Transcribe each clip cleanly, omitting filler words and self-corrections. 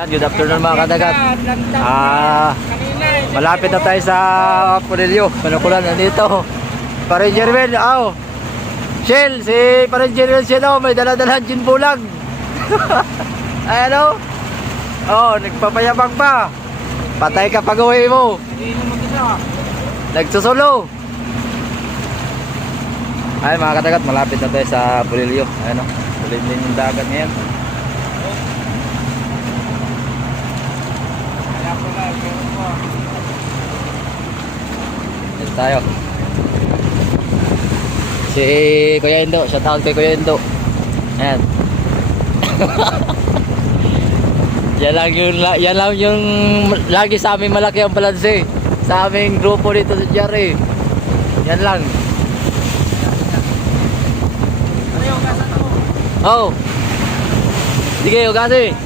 Good afternoon mga kadagat. Malapit na tayo sa Purelio. Panukulan nandito. Parin Jerwin, Shell, si Parin Jerwin siya may dala-dalang gin bulag. Ayan nagpapayabang pa. Patay ka pag-uwi mo. Nagsusulo. Ay mga kadagat, malapit na tayo sa Purelio. Ayan Pulilim yung dagat ngayon. Dito tayo. Si Kuya Indo, shout out kay Kuya Indo. Ayan. yan lang yung lagi sa aming malaki ang balanse sa aming grupo dito sa Jari. Yan lang. Sige, ugasi.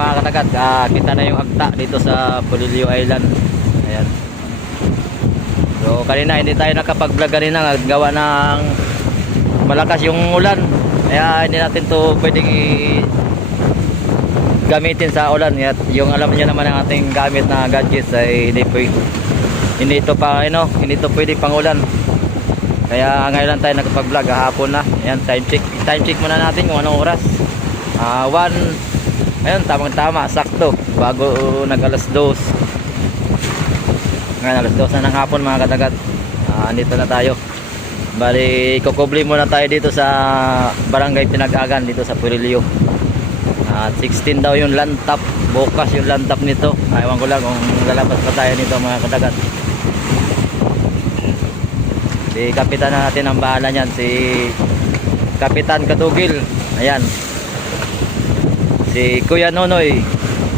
Mga katagat, kita na yung agta dito sa Purelio Island. Ayan. So kanina hindi tayo nakapag-vlog kanina, gawa ng malakas yung ulan. Kaya hindi natin to pwedeng gamitin sa ulan. At yung alam niyo naman ang ating gamit na gadgets ay hindi ito pwede pang ulan. Kaya ngayon lang tayo nakapag-vlog, hapon na. Ayan, time check muna natin kung anong oras. Ayun, tamang-tama, sakto bago nag-alas 2. Ngayon, alas 2 na ng hapon mga katagat. Andito na tayo. Bali, kukubli muna tayo dito sa Barangay Pinag-agan dito sa Purelio. 16 daw yung land tap. Bukas yung land tap nito. Ewan ko lang kung lalabas pa tayo nito mga katagat. Si kapitan na natin ang bahala niyan, si Kapitan Kadugil. Ayan, si Kuya Nonoy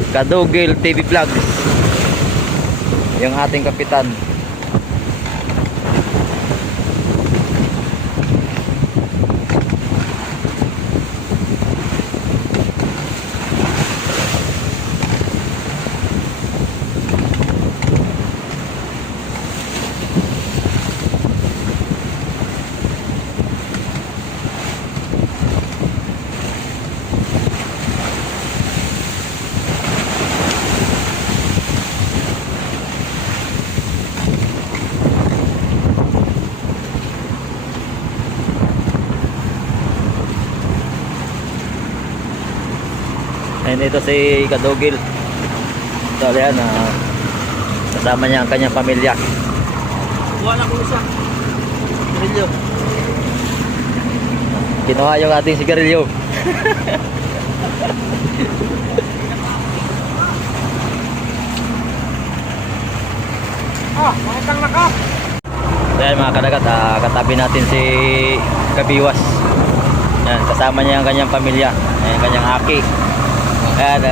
Kadugil TV Vlogs, yung ating kapitan. And ito si Kadugil. Ito yan, kasama niya ang kanyang pamilya. Wala ko isa. Sigarilyo. Kinuha yung ating sigarilyo. Makitang naka. Ayan mga kadagat, katabi natin si Kabiwas. Yan, kasama niya ang kanyang pamilya. Ayan, kanyang aki. Ayan,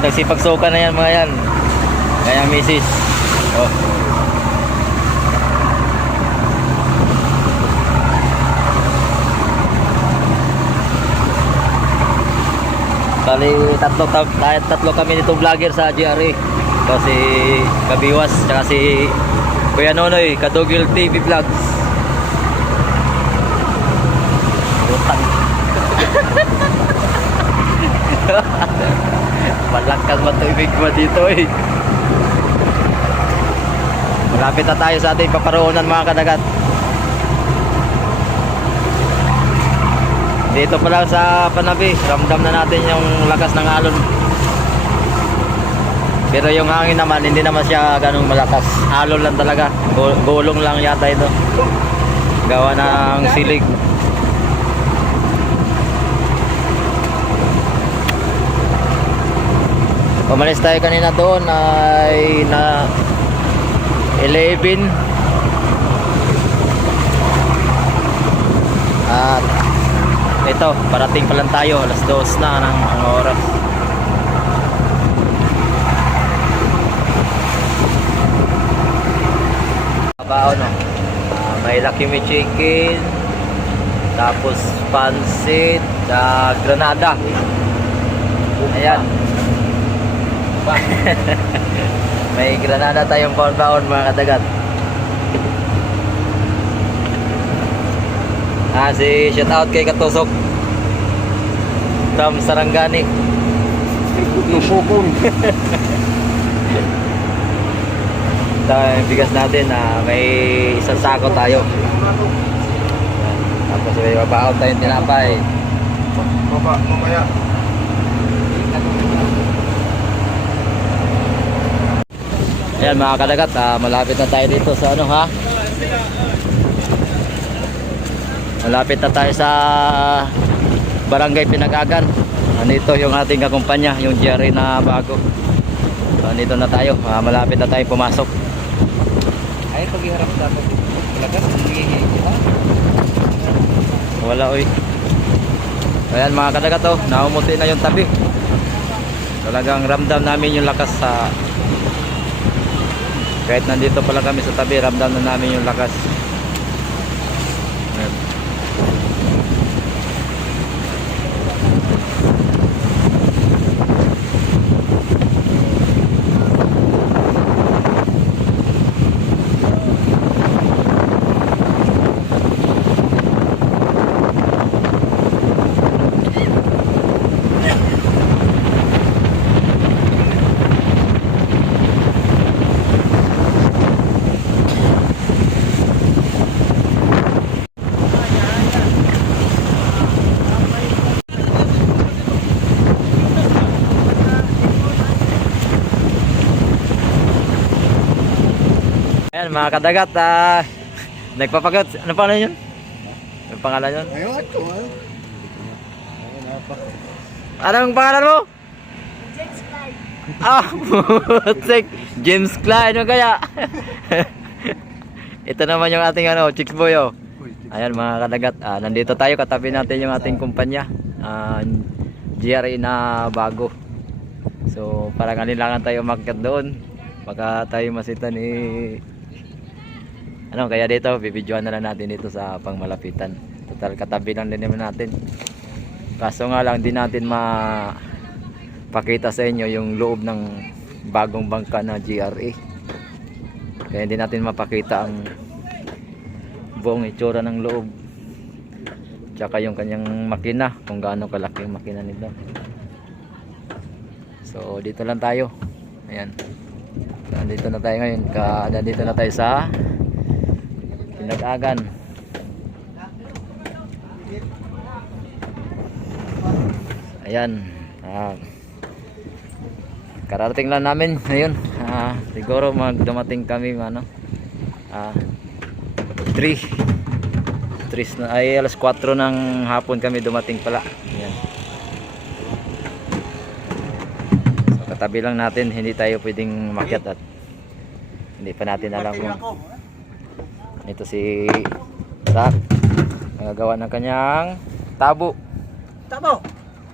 nagsipagsuka na yan mga yan. Kanyang misis. Bali, tatlo kami nito vlogger sa GRA. Ito si Kabiwas, tsaka si Kuya Nonoy Kadugil TV Vlogs. Utang. Malakas matubig mo dito Malapit na tayo sa ating paparoonan mga kadagat. Dito pa lang sa Panabi, ramdam na natin yung lakas ng alon. Pero yung hangin naman, hindi naman siya ganung malakas. Alon lang talaga, gulong lang yata ito. Gawa ng silig. Umalis tayo kanina doon ay na 11 at ito, parating pa lang tayo, alas 2 na ng oras. Bao no. May Lucky Me Chicken, Tapos pansit sa granada. Ayan. May granada tayong baon-baon mga kadagat. Si shout out kay Katusok from Sarangani. Nusukon. Yung bigas natin may isang sako tayo. Ayan. Tapos may babaon tayong tinapay. Baba, mamaya. Ayan mga kadagat, malapit na tayo dito sa ano ha. Malapit na tayo sa Barangay Pinag-agan. Nandito yung ating kakumpanya, yung GRA na bago. Nandito na tayo, malapit na tayo pumasok. Ay, paghiharap sa ako. Talaga, Wala oy. Ayan mga kadagat, naumuti na yung tabi. Talagang ramdam namin yung lakas sa kahit nandito pala kami sa tabi, ramdam na namin yung lakas. Ayan. Ayan mga kadagat, nagpapagat, ano pangalan yun? Ano pangalan yun? Ayun, ito. Anong pangalan mo? James Clyde. Putik. James Clyde, ano kaya? Ito naman yung ating Chicks Boy. Ayan mga kadagat, nandito tayo, katabi natin yung ating kumpanya. GRA na bago. So parang alinlangan tayo umakyat doon. Baka tayo masita ni kaya dito bibidyoan na lang natin dito sa pangmalapitan. Total katabi lang din naman natin. Kaso nga lang din natin mapakita sa inyo yung loob ng bagong bangka na GRA. Kaya hindi natin mapakita ang buong itsura ng loob. Tsaka yung kanyang makina, kung gaano kalaki yung makina nila. So dito lang tayo. Ayan. Nandito na tayo ngayon. Nandito na tayo sa Pinag-agan. Ayan. Kararating lang namin ngayon. Siguro dumating kami 3 na ay alas 4 ng hapon kami dumating pala. Ayan. So katabi lang natin, hindi tayo pwedeng makyat at hindi pa natin alam kung ito si Zach nagagawa ng kanyang tabo. Tabo.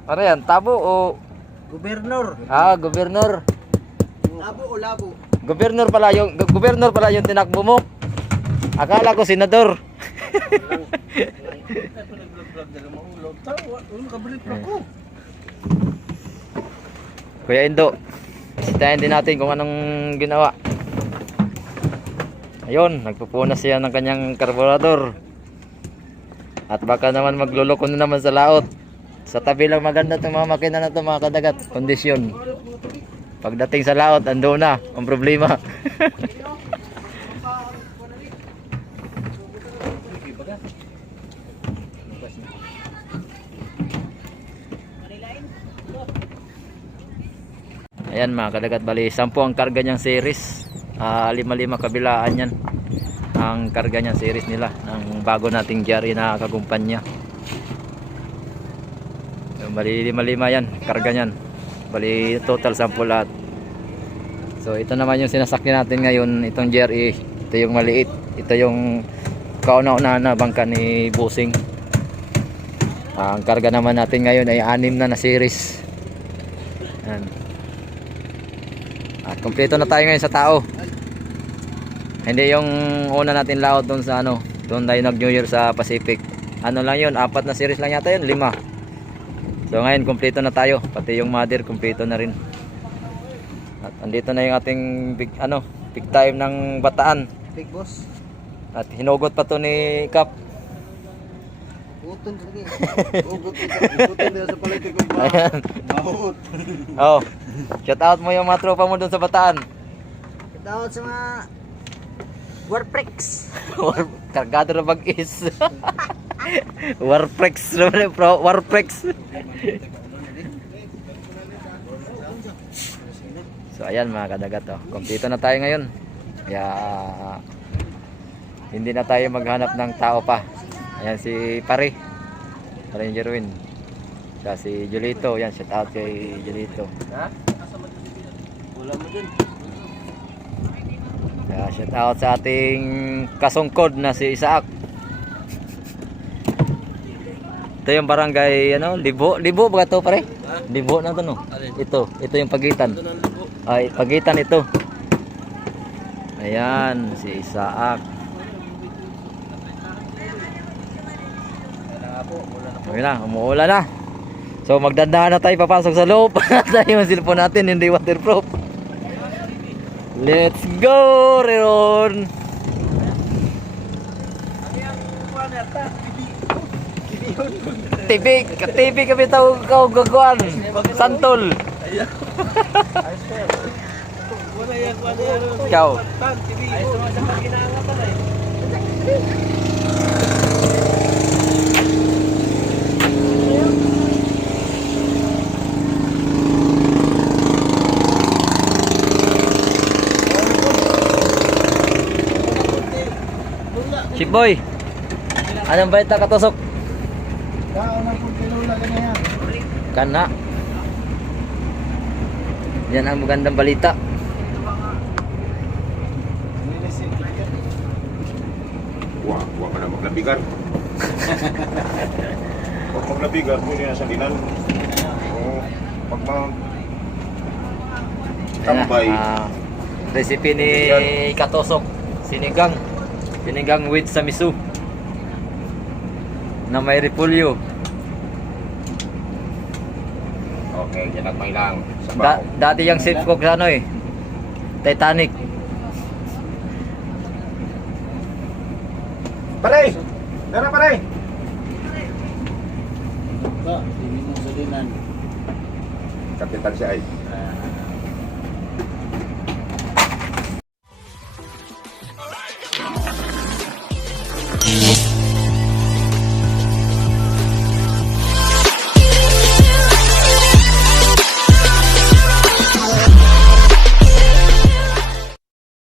Ano yan? Tabo o Gobernador. gobernador. Labo o labo. Gobernador pala yung tinakbo mo. Akala ko senador. Kuya Indo, sitayin din natin kung anong ginawa. Ayun, nagpupunas siya ng kanyang karburador. At baka naman magluloko na naman sa laot. Sa tabi lang maganda itong mga makina na ito mga kadagat. Kondisyon. Pagdating sa laot, ando na ang problema. Ayan mga kadagat, bali 10 ang karga niyang series. 5 kabilaan yan ang karga niyang series nila ng bago nating GRA na kakumpanya. Bali 5 yan karga niyan, bali total 10 lahat. So ito naman yung sinasakyan natin ngayon, itong GRA. Ito yung maliit, ito yung kauna-una na bangka ni Busing. Ang karga naman natin ngayon ay 6 na series. Ayan. At kompleto na tayo ngayon sa tao. Hindi yung una natin laot doon sa doon tayo nag New Year sa Pacific. ano lang yun, 4 na series lang yata yun, 5. So ngayon kumpleto na tayo, pati yung mother kumpleto na rin. At andito na yung ating big time ng Bataan. Big boss. At hinugot pa to ni Kap. Utol lagi. Utol din sa politiko ba? Ayan. Maut. Oh. Shout out mo yung mga tropa mo doon sa Bataan. Dapat sa mga Warprex. Kargado na bag-is. Warprex naman bro, Warprex. So ayan mga kadagat, oh. Kumpleto na tayo ngayon. Kaya hindi na tayo maghanap ng tao pa. Ayan si Pare Jerwin. Siya si Julito. Yan, shout out kay Julito. Wala mo dun. Kaya shout out sa ating kasungkod na si Isaac. Ito yung barangay Libo ba ito pare? Libo na ito no. Ito yung pagitan. Ay, pagitan ito. Ayan si Isaac. Okay na, umuulan na. So magdandahan na tayo papasok sa loob. Dahil yung cellphone natin hindi waterproof. Let's go, Reron. TV kami tao kau gagawin. Santol. Ikaw. Chip boy. Anong balita katusok? Kana. Yan ang magandang balita. Wah ka na maglabigan. Huwag maglabigan, pwede na sa dinan. O, pag tambay. Recipe ni Katosok. Sinigang with samisu. Na may repolyo. Okay, yan at may lang. Sa Dati yung chef cook sa Titanic. Pare! Tara pare! Hindi mo sa dinan. Kapitan siya ay.